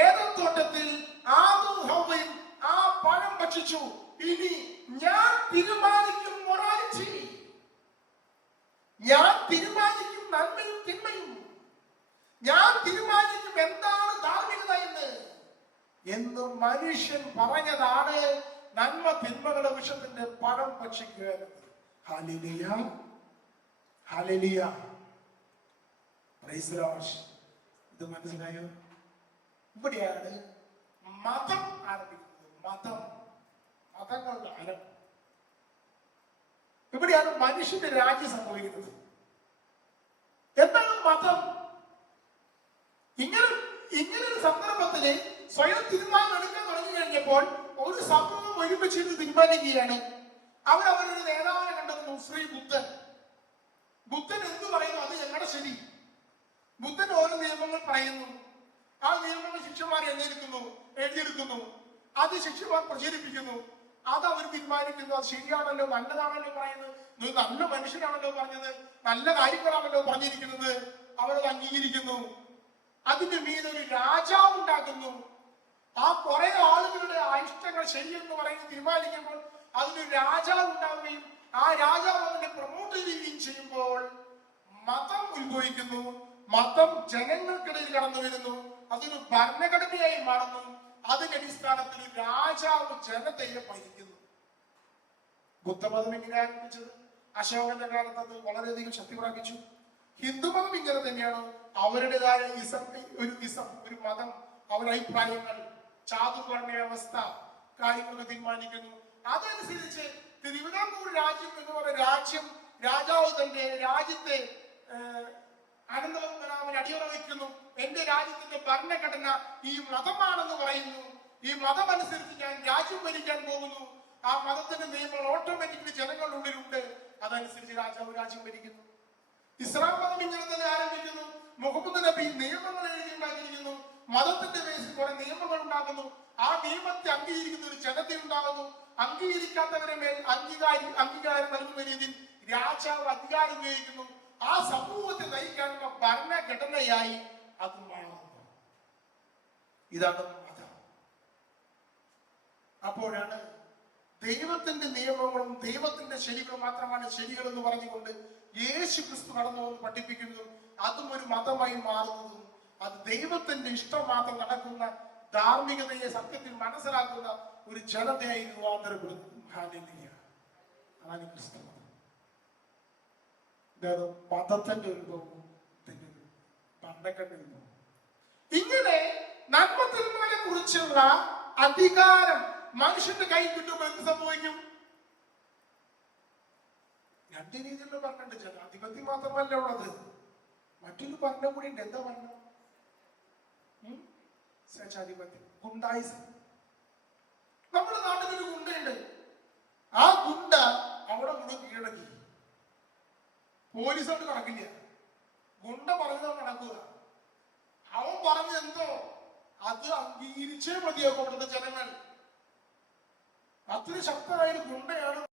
ഏദൻ തോട്ടത്തിൽ ആദവും ഹവ്വയും ആ പഴം ഭക്ഷിച്ചു. ഇനി ഞാൻ തീരുമാനിക്കും മൊറാലിറ്റി, ഞാൻ തീരുമാനിക്കും നന്മയും തിന്മയും, ഞാൻ തീരുമാനിക്കും എന്താണ് ധാർമ്മികത എന്ന് മനുഷ്യൻ പറഞ്ഞതാണ് നന്മ തിന്മകളുടെ വൃക്ഷത്തിന്റെ പഴം ഭക്ഷിക്കുക എന്നത്. Hallelujah, hallelujah, praise the Lord. ഇത് മനസ്സിലായോ? ഇവിടെയാണ് മതം ആരംഭിക്കുന്നത്. മതങ്ങളുടെ ആരംഭം ഇവിടെയാണ് മനുഷ്യന്റെ രാജ്യം സംഭവിക്കുന്നത്. എന്താണ് മതം? ഇങ്ങനൊരു സന്ദർഭത്തില് സ്വയം തീരുമാനം എടുക്കാൻ തുടങ്ങി കഴിഞ്ഞപ്പോൾ ഒരു സമൂഹം ഒരുമിച്ചിട്ട് തീരുമാനിക്കുകയാണ്. അവരവരൊരു നേതാവിനെ കണ്ടെത്തുന്നു, ശ്രീ ബുദ്ധൻ. ബുദ്ധൻ എന്തു പറയുന്നു അത് ഞങ്ങളുടെ ശരി. ബുദ്ധൻ ഓരോ നിയമങ്ങൾ പറയുന്നു. ആ നിയമങ്ങൾ ശിഷ്യന്മാർ എഴുതിയെടുക്കുന്നു. അത് ശിഷ്യന്മാർ പ്രചരിപ്പിക്കുന്നു. അത് അവർ തീരുമാനിക്കുന്നു. അത് ശരിയാണല്ലോ, നല്ലതാണല്ലോ പറയുന്നത്, നല്ല മനുഷ്യനാണല്ലോ പറഞ്ഞത്, നല്ല കാര്യങ്ങളാണല്ലോ പറഞ്ഞിരിക്കുന്നത്. അവരത് അംഗീകരിക്കുന്നു. അതിന്റെ മീതെ ഒരു രാജാവ് ഉണ്ടാക്കുന്നു. ആ കുറെ ആളുകളുടെ ഇഷ്ടങ്ങൾ ശരിയെന്ന് പറയുന്നത് തീരുമാനിക്കുമ്പോൾ അതിനൊരു രാജാവ് ഉണ്ടാവുകയും ആ രാജാവ് അതിനെ പ്രൊമോട്ട് ചെയ്യുകയും ചെയ്യുമ്പോൾ മതം ഉത്ഭവിക്കുന്നു. മതം ജനങ്ങൾക്കിടയിൽ കടന്നു വരുന്നു. അതൊരു ഭരണഘടനയായി മാറുന്നു. അതിന്റെ അടിസ്ഥാനത്തിൽ രാജാവ് ജനതയെ ഭരിക്കുന്നു. ബുദ്ധമതം ഇങ്ങനെ ആരംഭിച്ചത്. അശോകന്റെ കാലത്ത് അത് വളരെയധികം ശക്തി പ്രാപിച്ചു. ഹിന്ദുമതം ഇങ്ങനെ തന്നെയാണ്. അവരുടേതായ ഒരു മതം, അവരുടെ അഭിപ്രായങ്ങൾ, ചാതുർവർണ്ണ വ്യവസ്ഥ, കാര്യങ്ങളൊക്കെ തീരുമാനിക്കുന്നു. അതനുസരിച്ച് തിരുവിതാംകൂർ രാജ്യം എന്ന് പറയുന്ന രാജ്യം, രാജാവ് തന്റെ രാജ്യത്തെ അനന്തപത്മനാഭന് അടിയറ വയ്ക്കുന്നു. എന്റെ രാജ്യത്തിന്റെ ഭരണഘടന ഈ മതമാണെന്ന് പറയുന്നു. ഈ മതം അനുസരിച്ച് ഞാൻ രാജ്യം ഭരിക്കാൻ പോകുന്നു. ആ മതത്തിന്റെ നിയമങ്ങൾ ഓട്ടോമാറ്റിക്കലി ജനങ്ങളുടെ ഉള്ളിലുണ്ട്. അതനുസരിച്ച് രാജാവ് രാജ്യം ഭരിക്കുന്നു. ഇസ്ലാം മതം ഇങ്ങനെ തന്നെ ആരംഭിക്കുന്നു. മുഹമ്മദ് നബി നിയമങ്ങൾ എഴുതി ഉണ്ടാക്കിയിരിക്കുന്നു. മതത്തിന്റെ ബേസിൽ കുറെ നിയമങ്ങൾ ഉണ്ടാകുന്നു. ആ നിയമത്തെ അംഗീകരിക്കുന്ന ഒരു ജനത ഉണ്ടാകുന്നു. അംഗീകരിക്കാത്തവരെ മേൽ അംഗീകാരം നൽകുന്ന രീതിയിൽ രാജാവ് അധികാരം ഉപയോഗിക്കുന്നു. ആ സമൂഹത്തെ നയിക്കാനുള്ള ഭരണഘടനയായി അത് മാറുന്നു. ഇതാണ് മതം. അപ്പോഴാണ് ദൈവത്തിന്റെ നിയമങ്ങളും ദൈവത്തിന്റെ ശരികളും മാത്രമാണ് ശരികൾ എന്ന് പറഞ്ഞുകൊണ്ട് യേശു ക്രിസ്തു കടന്നു വന്ന് പഠിപ്പിക്കുന്നതും അതും ഒരു മതമായി മാറുന്നതും അത് ദൈവത്തിന്റെ ഇഷ്ടം മാത്രം നടക്കുന്ന ധാർമ്മികതയെ സത്യത്തിൽ മനസ്സിലാക്കുന്ന ഒരു ജനതയായി രൂപാന്തരപ്പെടുന്നു. ക്രിസ്തു മതത്തിന്റെ ഒരു ഭരണഘടന. ഇങ്ങനെ നന്മതിന്മകളെ കുറിച്ചുള്ള അധികാരം മനുഷ്യന്റെ കൈ കിട്ടുമ്പോൾ എന്ത് സംഭവിക്കും? രണ്ട് രീതിയിലുള്ള ഭരണമുണ്ട്. ജനാധിപത്യം മാത്രമല്ല ഉള്ളത്, മറ്റൊരു ഭരണം കൂടി ഉണ്ട്. എന്താ ഭരണം? സ്വേച്ഛാധിപത്യം, ഗുണ്ടായിസം. നമ്മുടെ നാട്ടിലൊരു ഗുണ്ടയുണ്ട്. ആ ഗുണ്ട അവിടെ മുഴുവൻ കീഴടക്കി. പോലീസ് കൊണ്ട് നടക്കില്ല. ഗുണ്ട പറഞ്ഞത് നടക്കുക. അവൻ പറഞ്ഞെന്തോ അത് അംഗീകരിച്ചേ മതിയാക്കും അവിടുത്തെ ജനങ്ങൾ. അത്ര ശക്തമായ ഒരു ഗുണ്ടയാണ്.